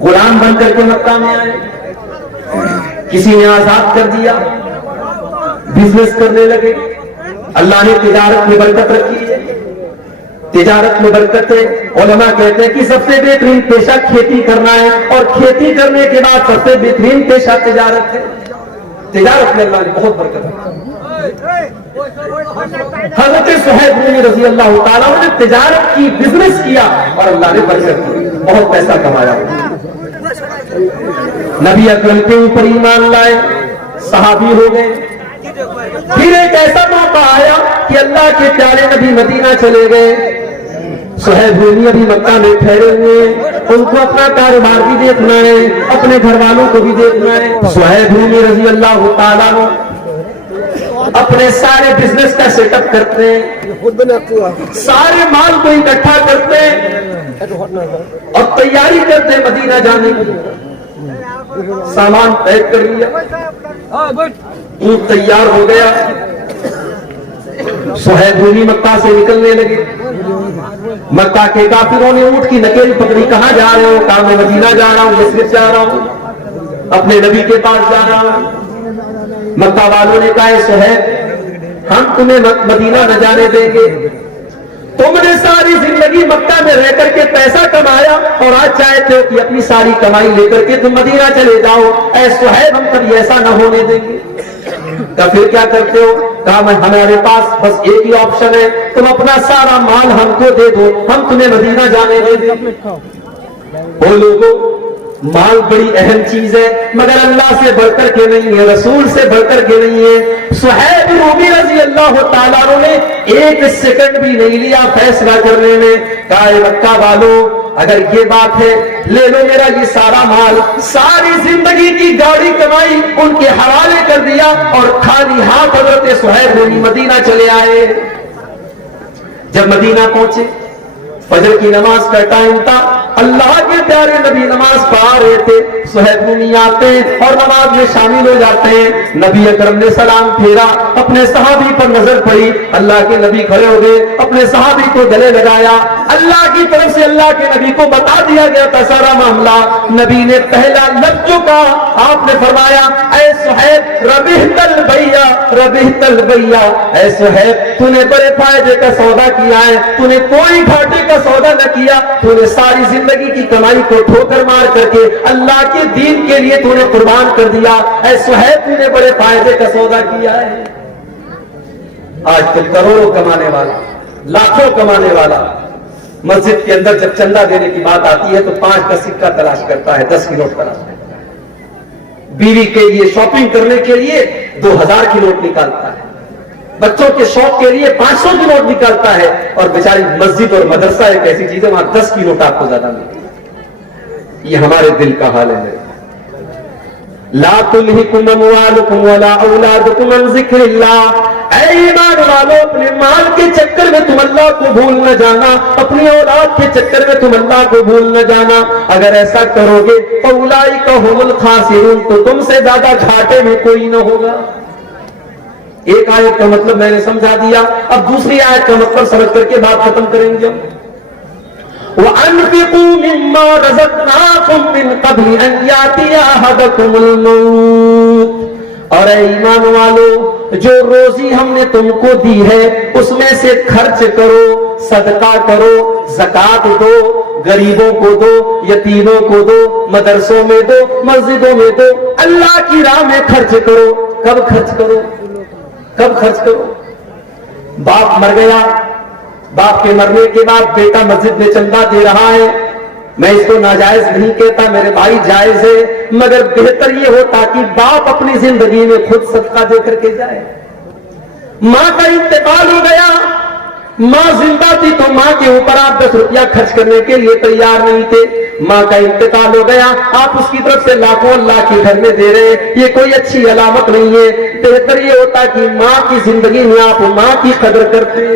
غلام بن کر کے مکہ میں آئے، کسی نے آزاد کر دیا، بزنس کرنے لگے، اللہ نے تجارت میں برکت رکھی ہے، تجارت میں برکت ہے۔ علماء کہتے ہیں کہ سب سے بہترین پیشہ کھیتی کرنا ہے، اور کھیتی کرنے کے بعد سب سے بہترین پیشہ تجارت ہے۔ تجارت میں اللہ نے بہت برکت رکھی۔ حضرت صہیب رضی اللہ تعالیٰ نے تجارت کی، بزنس کیا، اور اللہ نے برکت کی، بہت پیسہ کمایا۔ نبی اکرم کے اوپر ایمان لائے، صحابی ہو گئے۔ پھر ایک ایسا موقع آیا کہ اللہ کے پیارے نبی مدینہ چلے گئے، صہیب رومی ابھی مکہ میں ٹھہرے ہوئے، ان کو اپنا کاروبار بھی دیکھنا ہے، اپنے گھر والوں کو بھی دیکھنا ہے۔ صہیب رومی رضی اللہ تعالیٰ اپنے سارے بزنس کا سیٹ اپ کرتے ہیں، سارے مال کو اکٹھا کرتے ہیں اور تیاری کرتے ہیں مدینہ جانے کی۔ سامان پیک کر لیا، اونٹ تیار ہو گیا، صہیب رومی مکہ سے نکلنے لگے۔ مکہ کے کافروں نے اونٹ کی نکیل پکڑی، کہاں جا رہے ہو؟ کہا میں مدینہ جا رہا ہوں، یثرب جا رہا ہوں، اپنے نبی کے پاس جا رہا ہوں۔ مکہ والوں نے کہا صہیب ہم تمہیں مدینہ نہ جانے دیں گے، تم نے ساری زندگی مکہ میں رہ کر کے پیسہ کمایا، اور آج چاہتے ہو کہ اپنی ساری کمائی لے کر کے تم مدینہ چلے جاؤ، اے صہیب ہم کبھی ایسا نہ ہونے دیں گے۔ تو پھر کیا کرتے ہو؟ کہا ہمارے پاس بس ایک ہی آپشن ہے، تم اپنا سارا مال ہم کو دے دو، ہم تمہیں مدینہ جانے دیں گے۔ وہ لوگوں، مال بڑی اہم چیز ہے، مگر اللہ سے بڑھ کر کے نہیں ہے، رسول سے بڑھ کر کے نہیں ہے۔ صہیب رومی رضی اللہ تعالیٰ نے ایک سیکنڈ بھی نہیں لیا فیصلہ کرنے میں، کہا اے مکہ والوں اگر یہ بات ہے لے لو میرا یہ سارا مال، ساری زندگی کی گاڑی کمائی ان کے حوالے کر دیا، اور خالی ہاتھ حضرت صہیب رومی مدینہ چلے آئے۔ جب مدینہ پہنچے، فجر کی نماز کا ٹائم تھا، اللہ کے پیارے نبی نماز پڑھا رہے تھے، صہیب رومی آتے اور نماز میں شامل ہو جاتے ہیں۔ نبی اکرم نے سلام پھیرا، اپنے صحابی پر نظر پڑی، اللہ کے نبی کھڑے ہو گئے، اپنے صحابی کو گلے لگایا۔ اللہ کی طرف سے اللہ کے نبی کو بتا دیا گیا تھا سارا معاملہ۔ نبی نے پہلا لفظ جو کہا، آپ نے فرمایا اے صہیب ربحت البیع ربحت البیع، اے صہیب تو نے بڑے فائدے کا سودا کیا ہے، تو نے کوئی گھاٹے کا سودا نہ کیا، تو نے ساری زندگی کی کمائی کو ٹھوکر مار کر کے اللہ کے دین کے لیے تو نے قربان کر دیا، اے صہیب تو نے بڑے فائدے کا سودا کیا ہے۔ آج تک کروڑوں کمانے والا، لاکھوں کمانے والا، مسجد کے اندر جب چندہ دینے کی بات آتی ہے تو 5 کا سکہ تلاش کرتا ہے، 10 کی نوٹ تلاش کرتا ہے، بیوی کے لیے شاپنگ کرنے کے لیے 2000 کی نوٹ نکالتا ہے، بچوں کے شوق کے لیے 500 کی نوٹ نکالتا ہے، اور بیچاری مسجد اور مدرسہ ایک ایسی چیز ہے وہاں 10 کی نوٹ آپ کو زیادہ ملتی ہے۔ یہ ہمارے دل کا حال ہے۔ لا تلہکم اموالکم ولا اولادکم عن ذکر اللہ، اے ایمان والو اپنے مال کے چکر میں تم اللہ کو بھول نہ جانا، اپنی اولاد کے چکر میں تم اللہ کو بھول نہ جانا۔ اگر ایسا کرو گے فاولئک ھم الخاسرون، تو تم سے زیادہ گھاٹے میں کوئی نہ ہوگا۔ ایک آیت کا مطلب میں نے سمجھا دیا، اب دوسری آیت کا مطلب سمجھ کر کے بات ختم کریں گے۔ وَأَنفِقُوا مِمَّا رَزَقْنَاكُم مِّن قَبْلِ أَن يَأْتِيَ أَحَدَكُمُ الْمَوْتُ، اور اے ایمان والو جو روزی ہم نے تم کو دی ہے اس میں سے خرچ کرو، صدقہ کرو، زکات دو، غریبوں کو دو، یتیموں کو دو، مدرسوں میں دو، مسجدوں میں دو، اللہ کی راہ میں خرچ کرو۔ کب خرچ کرو؟ کب خرچ کرو؟ باپ مر گیا، باپ کے مرنے کے بعد بیٹا مسجد میں چندہ دے رہا ہے، میں اس کو ناجائز نہیں کہتا میرے بھائی، جائز ہے، مگر بہتر یہ ہوتا کہ باپ اپنی زندگی میں خود صدقہ دے کر کے جائے۔ ماں کا انتقال ہو گیا، ماں زندہ تھی تو ماں کے اوپر آپ 10 روپیہ خرچ کرنے کے لیے تیار نہیں تھے، ماں کا انتقال ہو گیا، آپ اس کی طرف سے لاکھوں اللہ کے گھر میں دے رہے ہیں، یہ کوئی اچھی علامت نہیں ہے۔ بہتر یہ ہوتا کہ ماں کی زندگی میں آپ ماں کی قدر کرتے۔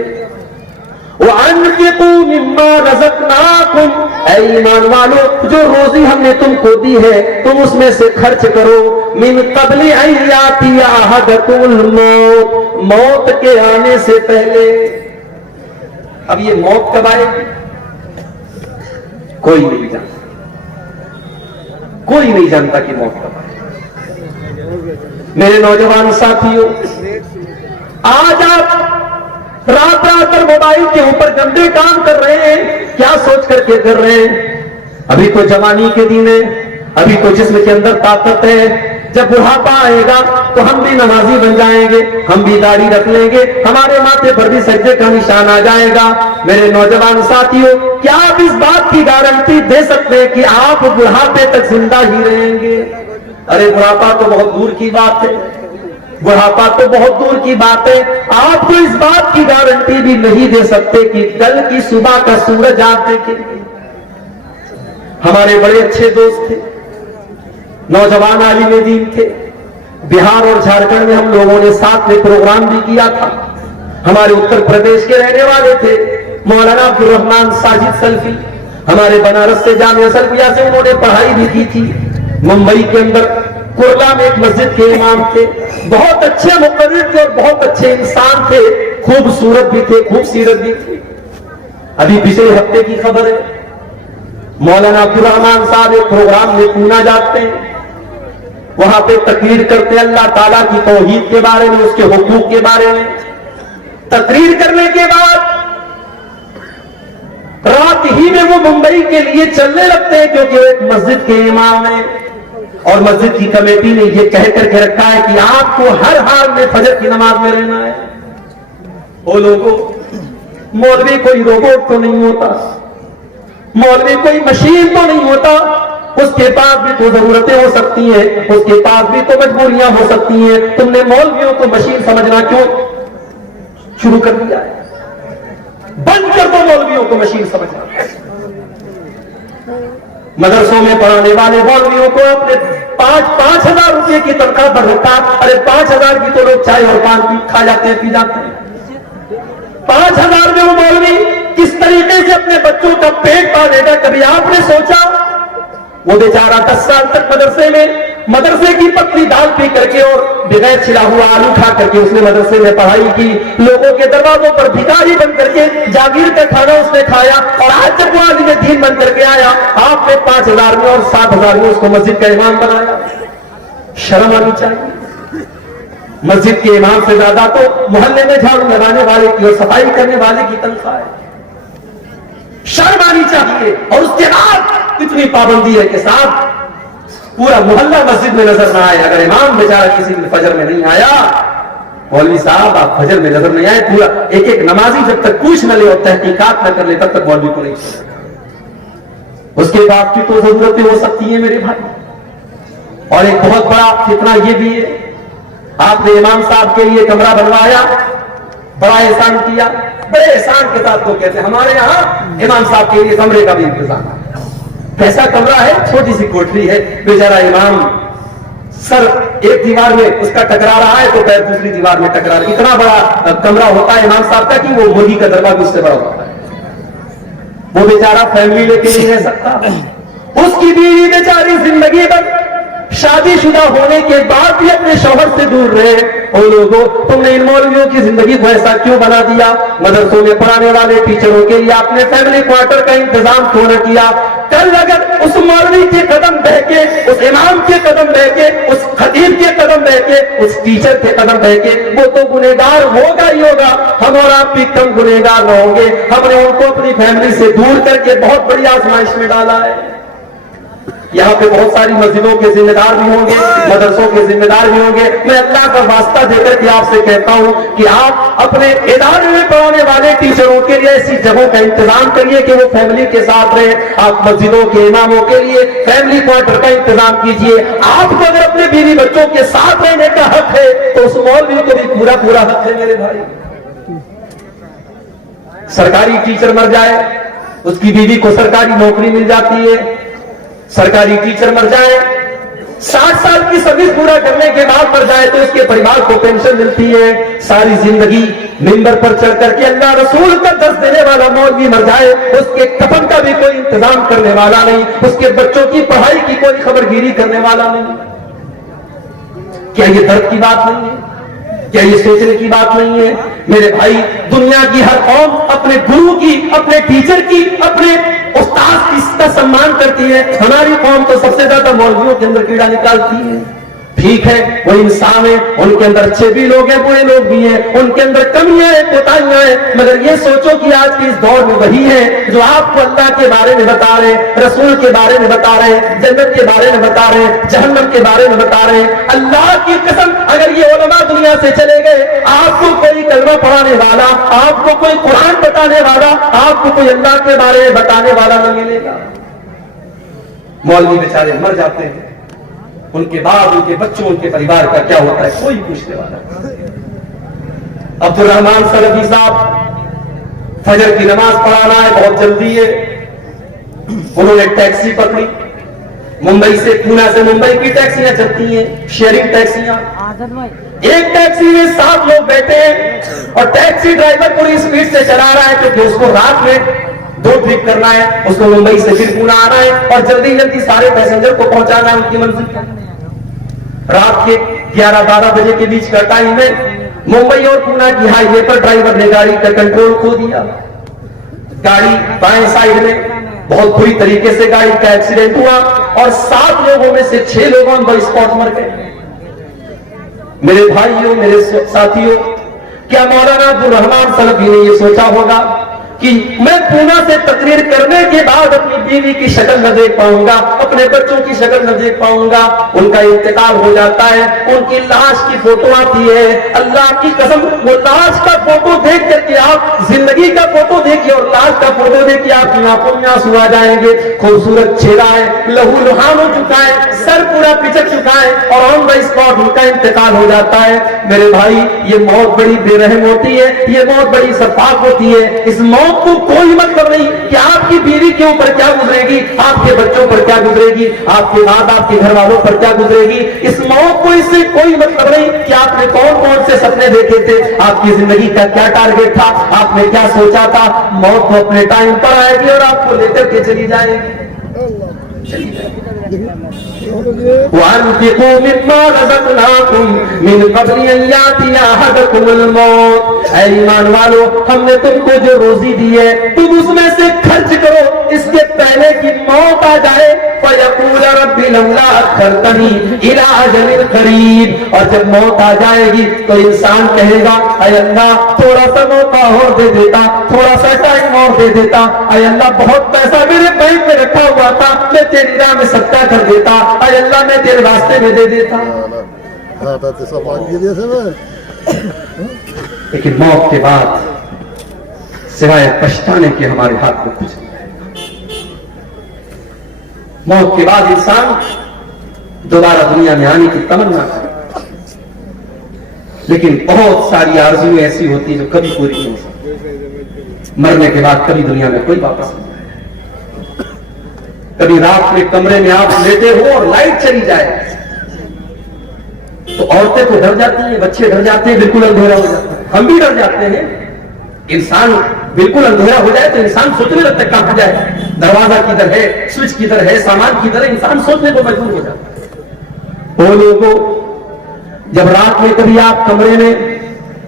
وَأَنفِقُوا مِمَّا رَزَقْنَاكُمْ، اے ایمان والو جو روزی ہم نے تم کو دی ہے تم اس میں سے خرچ کرو، مِن قَبْلِ أَن يَأْتِيَ أَحَدَكُمُ الْمَوْتُ، موت کے آنے سے پہلے۔ اب یہ موت کب آئے گی کوئی نہیں جانتا، کوئی نہیں جانتا کہ موت کب آئے۔ میرے نوجوان ساتھیوں، آج آپ رات رات بھر موبائل کے اوپر گندے کام کر رہے ہیں، کیا سوچ کر کے کر رہے ہیں؟ ابھی تو جوانی کے دن ہے، ابھی تو جسم کے اندر طاقت ہے، جب بڑھاپا آئے گا تو ہم بھی نمازی بن جائیں گے، ہم بھی داڑھی رکھ لیں گے، ہمارے ماتھے پر بھی سجدے کا نشان آ جائے گا۔ میرے نوجوان ساتھیوں، کیا آپ اس بات کی گارنٹی دے سکتے ہیں کہ آپ بڑھاپے تک زندہ ہی رہیں گے؟ ارے بڑھاپا تو بہت دور کی بات ہے، بڑھاپا تو بہت دور کی بات ہے، آپ کو اس بات کی گارنٹی بھی نہیں دے سکتے کہ کل کی صبح کا سورج آپ دیکھیں گے۔ ہمارے بڑے اچھے دوست تھے، نوجوان عالم دین تھے، بہار اور جھارکھنڈ میں ہم لوگوں نے ساتھ میں پروگرام بھی کیا تھا۔ ہمارے اتر پردیش کے رہنے والے تھے مولانا عبد الرحمان ساجد سلفی، ہمارے بنارس سے جامعہ سلفیہ سے انہوں نے پڑھائی بھی کی تھی۔ ممبئی کے اندر کرلا میں ایک مسجد کے امام تھے، بہت اچھے مقرر تھے اور بہت اچھے انسان تھے، خوبصورت بھی تھے، خوبصورت بھی تھے۔ ابھی پچھلے ہفتے کی خبر ہے، مولانا عبد الرحمان صاحب ایک پروگرام میں پونا جاتے ہیں، وہاں پہ تقریر کرتے ہیں اللہ تعالیٰ کی توحید کے بارے میں، اس کے حقوق کے بارے میں۔ تقریر کرنے کے بعد رات ہی میں وہ ممبئی کے لیے چلنے لگتے ہیں، کیونکہ وہ ایک مسجد کے امام ہیں اور مسجد کی کمیٹی نے یہ کہہ کر کے رکھا ہے کہ آپ کو ہر حال میں فجر کی نماز میں رہنا ہے۔ وہ لوگوں، مولوی کوئی روبوٹ تو نہیں ہوتا، مولوی کوئی مشین تو نہیں ہوتا، اس کے پاس بھی تو ضرورتیں ہو سکتی ہیں، اس کے پاس بھی تو مجبوریاں ہو سکتی ہیں۔ تم نے مولویوں کو مشین سمجھنا کیوں شروع کر دیا ہے؟ بند کر دو مولویوں کو مشین سمجھنا۔ مدرسوں میں پڑھانے والے مولویوں کو اپنے 5,000 روپے کی تنخواہ پر رکھا، ارے 5,000 کی تو لوگ چائے اور پان کھا جاتے ہیں، پی جاتے ہیں۔ 5,000 میں وہ مولوی کس طریقے سے اپنے بچوں کا پیٹ پالے گا؟ کبھی آپ نے سوچا؟ وہ بیچارہ 10 سال تک مدرسے کی پتلی دال پی کر کے اور بغیر چھلا ہوا آلو کھا کر کے اس نے مدرسے میں پڑھائی کی، لوگوں کے دروازوں پر بھکاری بن کر کے جاگیر کا کھانا اس نے کھایا، اور آج جب وہ عالم دین بن کر کے آیا، آپ نے 5,000 میں اور 7,000 میں اس کو مسجد کا امام بنایا۔ شرم آنی چاہیے۔ مسجد کے امام سے زیادہ تو محلے میں جھاڑو لگانے والے کی اور صفائی کرنے والے کی تنخواہ ہے۔ شرم آنی چاہیے۔ اور اس کے بعد اتنی پابندی ہے کہ صاحب پورا محلہ مسجد میں نظر نہ آئے، اگر امام بیچارہ کسی دن فجر میں نہیں آیا، مولوی صاحب آپ فجر میں نظر نہیں آئے، پورا ایک ایک نمازی جب تک پوچھ نہ لے اور تحقیقات نہ کر لے تب تک مولوی کو نہیں چھوڑے۔ اس کے بعد کی تو ضرورتیں ہو سکتی ہیں میرے بھائی۔ اور ایک بہت بڑا فتنہ یہ بھی ہے، آپ نے امام صاحب کے لیے کمرہ بنوایا، بڑا احسان کیا، بڑے احسان کے ساتھ تو کہتے ہیں ہمارے یہاں امام صاحب کے لیے کمرے کا بھی انتظام ہے۔ کیسا کمرہ ہے؟ چھوٹی سی کوٹری ہے، بیچارہ امام سر ایک دیوار میں اس کا ٹکرا رہا ہے تو پیر دوسری دیوار میں ٹکرا رہا ہے۔ اتنا بڑا کمرہ ہوتا ہے امام صاحب کا کہ وہ مرغی کا دربہ بھی اس سے بڑا ہوتا ہے۔ وہ بیچارہ فیملی لے کے نہیں رہ سکتا، اس کی بیوی بیچاری زندگی بھر شادی شدہ ہونے کے بعد بھی اپنے شوہر سے دور رہے۔ اور لوگوں، تم نے ان مولویوں کی زندگی کو ایسا کیوں بنا دیا؟ مدرسوں میں پڑھانے والے ٹیچروں کے لیے آپ نے فیملی کوارٹر کا انتظام کیوں نہ کیا؟ کل اگر اس مولوی کے قدم بہ کے، اس امام کے قدم بہ کے، اس خطیب کے قدم بہ کے، اس ٹیچر کے قدم بہ کے، وہ تو گنہگار ہوگا ہی ہوگا، ہم اور آپ بھی کم گنہگار نہ ہوں گے۔ ہم نے ان کو اپنی فیملی سے دور کر کے بہت بڑی آزمائش میں ڈالا ہے۔ یہاں پہ بہت ساری مسجدوں کے ذمہ دار بھی ہوں گے، مدرسوں کے ذمہ دار بھی ہوں گے۔ میں اللہ کا واسطہ دے کر کے آپ سے کہتا ہوں کہ آپ اپنے ادارے میں پڑھانے والے ٹیچروں کے لیے ایسی جگہوں کا انتظام کریے کہ وہ فیملی کے ساتھ رہیں۔ آپ مسجدوں کے اماموں کے لیے فیملی کوارٹر کا انتظام کیجیے۔ آپ کو اگر اپنے بیوی بچوں کے ساتھ رہنے کا حق ہے تو اس مولوی کو بھی پورا پورا حق ہے میرے بھائی۔ سرکاری ٹیچر مر جائے، اس کی بیوی کو سرکاری نوکری مل جاتی ہے۔ سرکاری ٹیچر مر جائے، 60 سال کی سروس پورا کرنے کے بعد مر جائے تو اس کے پریوار کو پینشن ملتی ہے۔ ساری زندگی ممبر پر چڑھ کر کے اللہ رسول کا درس دینے والا مولوی مر جائے، اس کے کفن کا بھی کوئی انتظام کرنے والا نہیں، اس کے بچوں کی پڑھائی کی کوئی خبرگیری کرنے والا نہیں۔ کیا یہ درد کی بات نہیں ہے؟ کیا یہ سوچنے کی بات نہیں ہے؟ میرے بھائی، دنیا کی ہر قوم اپنے گرو کی، اپنے ٹیچر کی، اپنے استاد اس کا سمان کرتی ہے۔ ہماری قوم تو سب سے زیادہ مولویوں کے اندر کیڑا نکالتی ہے۔ ٹھیک ہے، وہ انسان ہے، ان کے اندر اچھے بھی لوگ ہیں، برے لوگ بھی ہیں، ان کے اندر کمیاں ہیں، کوتاہیاں ہیں، مگر یہ سوچو کہ آج کے اس دور میں وہی ہے جو آپ کو اللہ کے بارے میں بتا رہے ہیں، رسول کے بارے میں بتا رہے ہیں، جنت کے بارے میں بتا رہے ہیں، جہنم کے بارے میں بتا رہے ہیں۔ اللہ کی قسم، اگر یہ علماء دنیا سے چلے گئے، آپ کو کوئی کلمہ پڑھانے والا، آپ کو کوئی قرآن بتانے والا، آپ کو کوئی اللہ کے بارے میں بتانے والا نہ ملے گا۔ مولوی بیچارے مر جاتے ہیں، ان کے بعد ان کے بچوں، ان کے پریوار کا کیا ہوتا ہے کوئی پوچھنے والا نہیں۔ عبدالرحمان سلفی صاحب، فجر کی نماز پڑھانا ہے، بہت جلدی ہے، انہوں نے ٹیکسی پکڑی، ممبئی سے، پونا سے ممبئی کی ٹیکسیاں چلتی ہیں، شیئرنگ ٹیکسیاں۔ ایک ٹیکسی میں 7 لوگ بیٹھے ہیں اور ٹیکسی ڈرائیور پوری اسپیڈ سے چلا رہا ہے کیونکہ اس کو رات میں 2 ٹرپ کرنا ہے، اس کو ممبئی سے پھر پونا آنا ہے اور جلدی جلدی سارے پیسنجر کو پہنچانا ہے ان کی منزل تک۔ رات کے 11-12 بجے کے بیچ کا ٹائم ہے، ممبئی اور پونا کی ہائی وے پر ڈرائیور نے گاڑی کا کنٹرول کھو دیا، گاڑی بائیں سائڈ میں، بہت بری طریقے سے گاڑی کا ایکسیڈنٹ ہوا اور 7 لوگوں میں سے 6 لوگ آن دا اسپاٹ مر گئے۔ میرے بھائیوں، میرے ساتھیوں، کیا مولانا عبدالرحمان سلفی نے یہ سوچا ہوگا کہ میں پونا سے تقریر کرنے کے بعد اپنی بیوی کی شکل نہ دیکھ پاؤں گا، اپنے بچوں کی شکل نہ دیکھ پاؤں گا، ان کا انتقال ہو جاتا ہے، ان کی لاش کی فوٹو آتی ہے، اللہ کی قسم وہ لاش کا فوٹو دیکھ کر کے آپ زندگی کا فوٹو دیکھیے اور لاش کا فوٹو دیکھیے، آپ کی آنکھوں میں آنسو آ جائیں گے۔ خوبصورت چہرہ ہے، لہو لہان ہو چکا ہے، سر پورا پچک چکا ہے اور آن دا اسپاٹ ان کا انتقال ہو جاتا ہے۔ میرے بھائی، یہ موت بڑی بے رحم ہوتی ہے، یہ موت بڑی شفاف ہوتی ہے۔ اس موت کو کوئی مطلب نہیں کہ آپ کی بیوی کے اوپر کیا گزرے گی، آپ کے بچوں پر کیا گزرے گی، آپ کے بعد آپ کے گھر والوں پر کیا گزرے گی۔ اس موت کو اس سے کوئی مطلب نہیں کہ آپ نے کون کون سے سپنے دیکھے تھے، آپ کی زندگی کا کیا ٹارگیٹ تھا، آپ نے کیا سوچا تھا۔ موت تو اپنے ٹائم پر آئے گی اور آپ کو لے کر کے چلی جائے گی۔ وَأَنفِقُوا مِمَّا رَزَقْنَاكُم مِّن قَبْلِ أَن يَأْتِيَ أَحَدَكُمُ الْمَوْتُ۔ اے ایمان والو، ہم نے تم کو جو روزی دی ہے تم اس میں سے خرچ کرو اس کے پہلے کہ موت آ جائے۔ فَيَقُولَ رَبِّ لَوْلَا أَخَّرْتَنِي إِلَىٰ أَجَلٍ قَرِيبٍ۔ اور جب موت آ جائے گی تو انسان کہے گا، اے اللہ تھوڑا سا موقع اور دے دیتا، تھوڑا سا ٹائم اور دے دیتا، اے اللہ بہت پیسہ میرے بینک میں رکھا ہوا تھا، میں تیری راہ میں صدقہ کر دیتا، اے اللہ میں تیرے راستے میں دے دیتا۔ لیکن موت کے بعد سوائے پچھتانے کے ہمارے ہاتھ میں کچھ نہیں ہے۔ موت کے بعد انسان دوبارہ دنیا میں آنے کی تمنا کرتا، لیکن بہت ساری آرزویں ایسی ہوتی ہیں جو کبھی پوری نہیں ہو سکتی۔ مرنے کے بعد کبھی دنیا میں کوئی واپس نہیں آئے۔ کبھی رات میں کمرے میں آپ لیٹے ہو اور لائٹ چلی جائے تو عورتیں تو ڈر جاتی ہیں، بچے ڈر جاتے ہیں، بالکل اندھیرا ہو جاتا ہے، ہم بھی ڈر جاتے ہیں۔ انسان بالکل اندھیرا ہو جائے تو انسان سوچنے لگتا ہے کہاں جائے، دروازہ کدھر ہے، سوئچ کدھر ہے، سامان کدھر ہے، انسان سوچنے کو مجبور ہو جاتا ہے۔ وہ لوگوں، جب رات میں کبھی آپ کمرے میں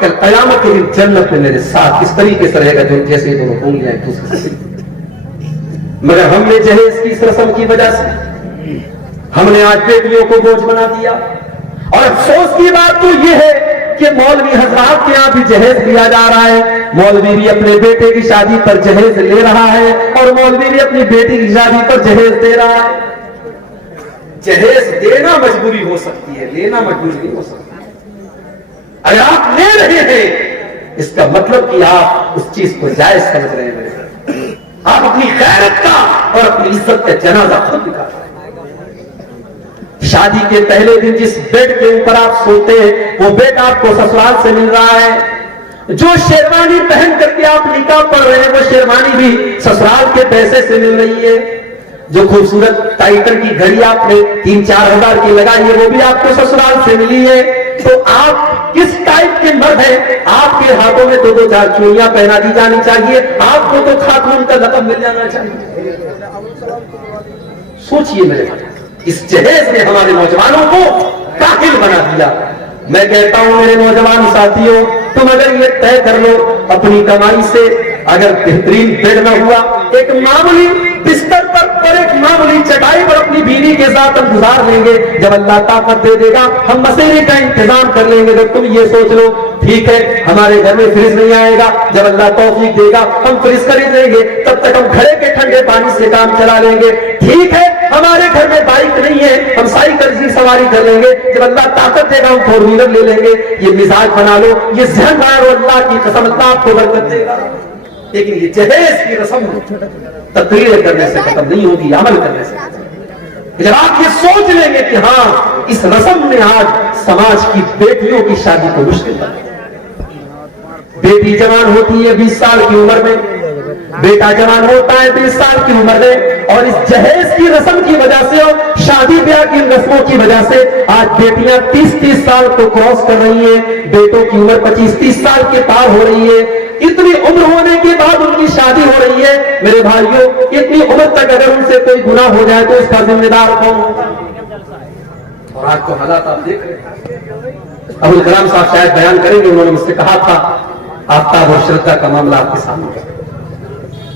کل قیامت کے دن جنت میں میرے ساتھ اس طریقے سے رہے گا جو جیسے دونوں انگلیاں ایک دوسرے سے. مگر ہم نے جہیز کی اس رسم کی وجہ سے ہم نے آج بیٹیوں کو بوجھ بنا دیا. اور افسوس کی بات تو یہ ہے کہ مولوی حضرات کے یہاں بھی جہیز لیا جا رہا ہے. مولوی بھی اپنے بیٹے کی شادی پر جہیز لے رہا ہے اور مولوی بھی اپنی بیٹی کی شادی پر جہیز دے رہا ہے. جہیز دینا مجبوری ہو سکتی ہے, لینا مجبوری نہیں ہو سکتی. اگر آپ لے رہے ہیں اس کا مطلب کہ آپ اس چیز کو جائز سمجھ رہے ہیں. آپ اپنی غیرت کا اور اپنی عزت کا جنازہ خود نکال رہے ہیں. شادی کے پہلے دن جس بیڈ کے اوپر آپ سوتے ہیں وہ بیڈ آپ کو سسرال سے مل رہا ہے. جو شیروانی پہن کر کے آپ نکاح پڑھ رہے ہیں وہ شیروانی بھی سسرال کے پیسے سے مل رہی ہے. جو خوبصورت ٹائٹر کی گھڑی آپ نے 3-4 ہزار کی لگائی ہے وہ بھی آپ کو سسرال سے ملی ہے. تو آپ کس ٹائپ کے مرد ہیں؟ آپ کے ہاتھوں میں 2-4 چوڑیاں پہنا دی جانی چاہیے, آپ کو تو خاتون کا لقب مل جانا چاہیے. سوچئے میرے بھائی, اس جہیز نے ہمارے نوجوانوں کو کاہل بنا دیا. میں کہتا ہوں میرے نوجوان ساتھیوں, تم اگر یہ طے کر لو اپنی کمائی سے اگر بہترین بیڈ نہ ہوا, ایک معمولی بستر پر اور ایک معمولی چٹائی پر اپنی بیوی کے ساتھ ہم گزار لیں گے. جب اللہ طاقت دے دے گا ہم مسئلے کا انتظام کر لیں گے. جب تم یہ سوچ لو ٹھیک ہے ہمارے گھر میں فریج نہیں آئے گا, جب اللہ توفیق دے گا ہم فریج خرید لیں گے, تب تک ہم گھڑے کے ٹھنڈے پانی سے کام چلا لیں گے. ٹھیک ہے ہمارے گھر میں بائک نہیں ہے ہم سائیکل کی سواری کر لیں گے, جب اللہ طاقت دے گا ہم 4 ویلر لے لیں گے. یہ مزاج بنا لو, یہ ذہن بنا لو, اللہ کی قسم اللہ آپ کو برکت دے گا. لیکن یہ جہیز کی رسم تقریر کرنے سے ختم نہیں ہوگی, عمل کرنے سے. جب آپ یہ سوچ لیں گے کہ ہاں اس رسم نے آج سماج کی بیٹیوں کی شادی کو مشکل بنا. بیٹی جوان ہوتی ہے 20 سال کی عمر میں, بیٹا جوان ہوتا ہے 20 سال کی عمر میں, اور اس جہیز کی رسم کی وجہ سے اور شادی بیاہ کی رسموں کی وجہ سے آج بیٹیاں 30-30 سال کو کراس کر رہی ہیں, بیٹوں کی عمر 25-30 سال کے پار ہو رہی ہے. اتنی عمر ہونے کے بعد ان کی شادی ہو رہی ہے. میرے بھائیوں, اتنی عمر تک اگر ان سے کوئی گناہ ہو جائے تو اس کا ذمہ دار کون ہوگا؟ اور آج تو حالات آپ دیکھ رہے ہیں. ابوالکلام صاحب شاید بیان کریں گے, انہوں نے مجھ سے کہا تھا آفتاب اور شردا کا معاملہ آپ کے سامنے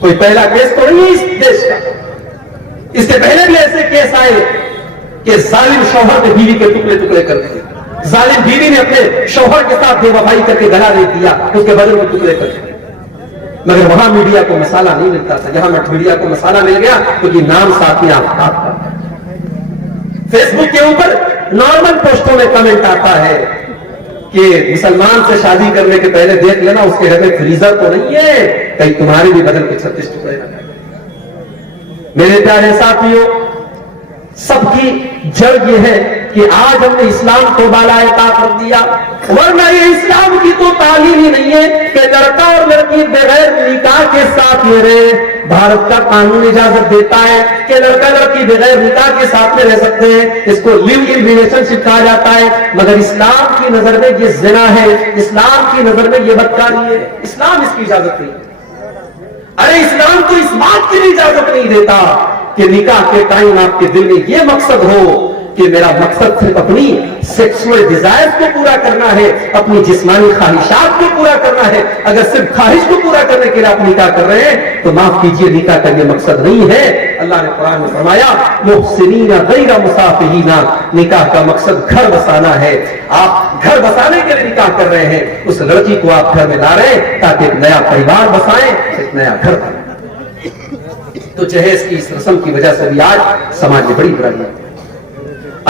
کوئی پہلا کیس تو نہیں ہے اس دیش کا. اس سے پہلے بھی ایسے کیس آئے کہ ظالم شوہر نے بیوی کے ٹکڑے ٹکڑے کر دیے, ظالم بیوی نے اپنے شوہر کے ساتھ بے وفائی کر کے گلا دے دیا, اس کے بدن میں ٹکڑے کر دیے. مگر وہاں میڈیا کو مسالہ نہیں ملتا تھا, یہاں میڈیا کو مسالہ مل گیا کیونکہ نام ساتھ میں آفتاب کا. فیس بک کے اوپر نارمل پوسٹوں میں کمنٹ آتا ہے کہ مسلمان سے شادی کرنے کے پہلے دیکھ لینا اس کے گھر میں فریزر تو نہیں ہے, کہیں تمہارے بھی بدن کے 36 ٹکڑے نہ کریں. میرے پیارے ساتھیوں, سب کی جڑ یہ ہے کہ آج ہم نے اسلام کو بالائے طاق رکھ دیا, ورنہ یہ اسلام کی تو تعلیم ہی نہیں ہے کہ لڑکا اور لڑکی بغیر نکاح کے ساتھ میں رہے. بھارت کا قانون اجازت دیتا ہے کہ لڑکا لڑکی بغیر نکاح کے ساتھ میں رہ سکتے ہیں, اس کو لیو ان ریلیشن شپ کہا جاتا ہے. مگر اسلام کی نظر میں یہ زنا ہے, اسلام کی نظر میں یہ بدکاری ہے, اسلام اس کی اجازت نہیں. ارے اسلام تو اس بات کی بھی اجازت نہیں دیتا کہ نکاح کے ٹائم آپ کے دل میں یہ مقصد ہو کہ میرا مقصد صرف اپنی سیکسول ڈیزائر کو پورا کرنا ہے, اپنی جسمانی خواہشات کو پورا کرنا ہے. اگر صرف خواہش کو پورا کرنے کے لیے آپ نکاح کر رہے ہیں تو معاف کیجئے, نکاح کا یہ مقصد نہیں ہے. اللہ نے قرآن میں فرمایا محسنین غیر مسافحین, نکاح کا مقصد گھر بسانا ہے. آپ گھر بسانے کے لیے نکاح کر رہے ہیں, اس لڑکی کو آپ گھر میں لا رہے ہیں تاکہ ایک نیا پریوار بسائیں, ایک نیا گھر بنائیں. تو جہیز کی اس رسم کی وجہ سے بھی آج سماج میں بڑی برائی ہے.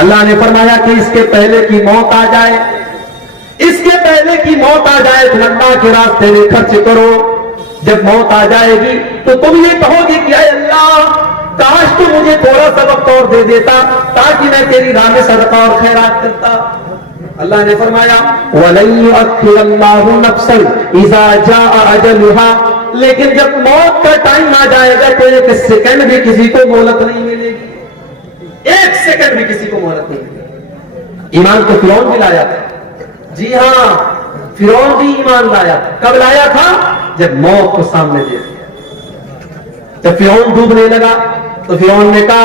اللہ نے فرمایا کہ اس کے پہلے کی موت آ جائے, اس کے پہلے کی موت آ جائے تو اللہ کے راستے میں خرچ کرو. جب موت آ جائے گی تو تم یہ کہو گے کہ اے اللہ کاش تو مجھے تھوڑا سا وقت اور دے دیتا تاکہ میں تیری راہ میں صدقہ اور خیرات کرتا. اللہ نے فرمایا وَلَن يُؤَخِّرَ اللَّهُ نَفْسًا إِذَا جَاءَ أَجَلُهَا, لیکن جب موت کا ٹائم آ جائے گا تو ایک سیکنڈ بھی کسی کو مہلت نہیں ملے گی, ایک سیکنڈ بھی کسی کو مہلت نہیں ملے گی. ایمان کو فرعون بھی لایا تھا, جی ہاں فرعون بھی ایمان لایا تھا. کب لایا تھا؟ جب موت کو سامنے دیکھ لیا. جب فرعون ڈوبنے لگا تو فرعون نے کہا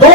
2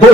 2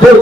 2